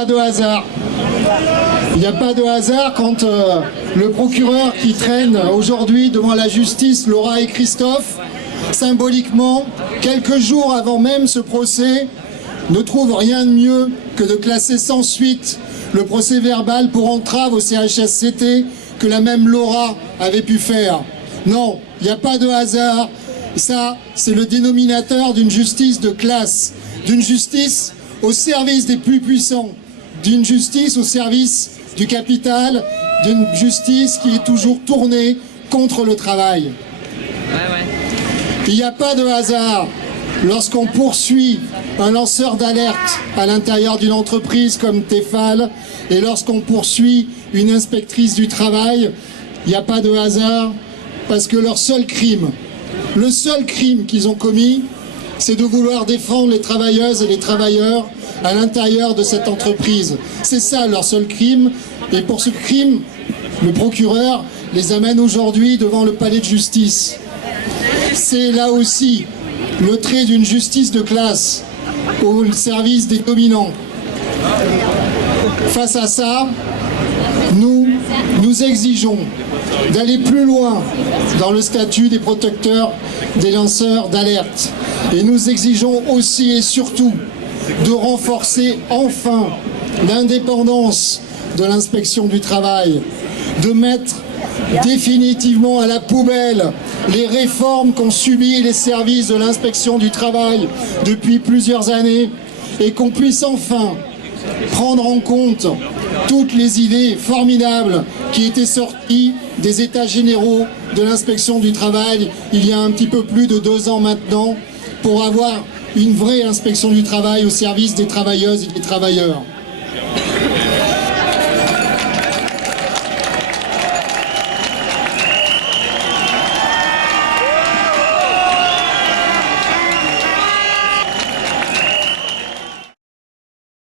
pas de hasard. Il n'y a pas de hasard quand le procureur qui traîne aujourd'hui devant la justice, Laura et Christophe, symboliquement, quelques jours avant même ce procès, ne trouve rien de mieux que de classer sans suite le procès verbal pour entrave au CHSCT que la même Laura avait pu faire. Non, il n'y a pas de hasard. Ça, c'est le dénominateur d'une justice de classe, d'une justice au service des plus puissants, d'une justice au service du capital, d'une justice qui est toujours tournée contre le travail. Il n'y a pas de hasard lorsqu'on poursuit un lanceur d'alerte à l'intérieur d'une entreprise comme Tefal et lorsqu'on poursuit une inspectrice du travail. Il n'y a pas de hasard parce que leur seul crime, le seul crime qu'ils ont commis, c'est de vouloir défendre les travailleuses et les travailleurs à l'intérieur de cette entreprise. C'est ça leur seul crime. Et pour ce crime, le procureur les amène aujourd'hui devant le palais de justice. C'est là aussi le trait d'une justice de classe au service des dominants. Face à ça, nous exigeons d'aller plus loin dans le statut des protecteurs des lanceurs d'alerte. Et nous exigeons aussi et surtout de renforcer enfin l'indépendance de l'inspection du travail, de mettre définitivement à la poubelle les réformes qu'ont subies les services de l'inspection du travail depuis plusieurs années et qu'on puisse enfin prendre en compte toutes les idées formidables qui étaient sorties des états généraux de l'inspection du travail il y a un petit peu plus de 2 ans maintenant pour avoir une vraie inspection du travail au service des travailleuses et des travailleurs.